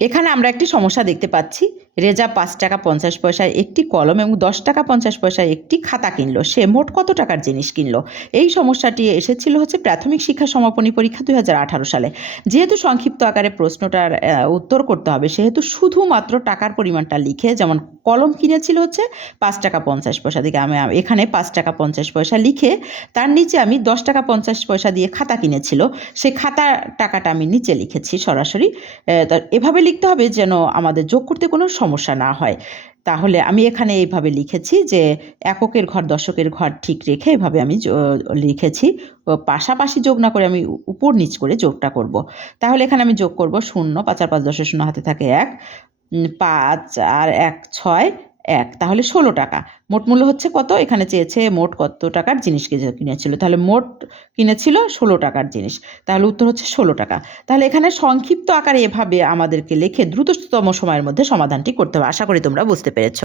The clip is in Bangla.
এখানে আমরা একটি সমস্যা দেখতে পাচ্ছি। রেজা পাঁচ টাকা পঞ্চাশ পয়সায় একটি কলম এবং দশ টাকা পঞ্চাশ পয়সায় একটি খাতা কিনলো। সে মোট কত টাকার জিনিস কিনলো? এই সমস্যাটি এসেছিল হচ্ছে প্রাথমিক শিক্ষা সমাপনী পরীক্ষা দুই হাজার আঠারো সালে। যেহেতু সংক্ষিপ্ত আকারে প্রশ্নটার উত্তর করতে হবে, সেহেতু শুধুমাত্র টাকার পরিমাণটা লিখে যেমন কলম কিনেছিল হচ্ছে পাঁচ টাকা পঞ্চাশ পয়সা দিকে, আমি এখানে পাঁচ টাকা পঞ্চাশ পয়সা লিখে তার নিচে আমি দশ টাকা পঞ্চাশ পয়সা দিয়ে খাতা কিনেছিল। সে খাতা টাকাটা আমি নিচে লিখেছি সরাসরি। এভাবে লিখতে হবে যেন আমাদের যোগ করতে কোনো সমস্যা না হয় তাহলে আমি এখানে এইভাবে লিখেছি যে, এককের ঘর, দশকের ঘর ঠিক রেখে এভাবে আমি লিখেছি পাশাপাশি যোগ না করে আমি উপর নিচ করে যোগটা করব। তাহলে এখানে আমি যোগ করব শূন্য, পাঁচ আর পাঁচ দশের শূন্য হাতে থাকে এক পাঁচ আর এক ছয় এক, তাহলে ষোলো টাকা। মোট মূল্য হচ্ছে কত? এখানে চেয়েছে মোট কত টাকার জিনিস কিনে- কিনেছিল। তাহলে মোট কিনেছিল ষোলো টাকার জিনিস। তাহলে উত্তর হচ্ছে ষোলো টাকা। তাহলে এখানে সংক্ষিপ্ত আকারে এভাবে আমাদেরকে লেখে দ্রুততম সময়ের মধ্যে সমাধানটি করতে হবে। আশা করি তোমরা বুঝতে পেরেছ।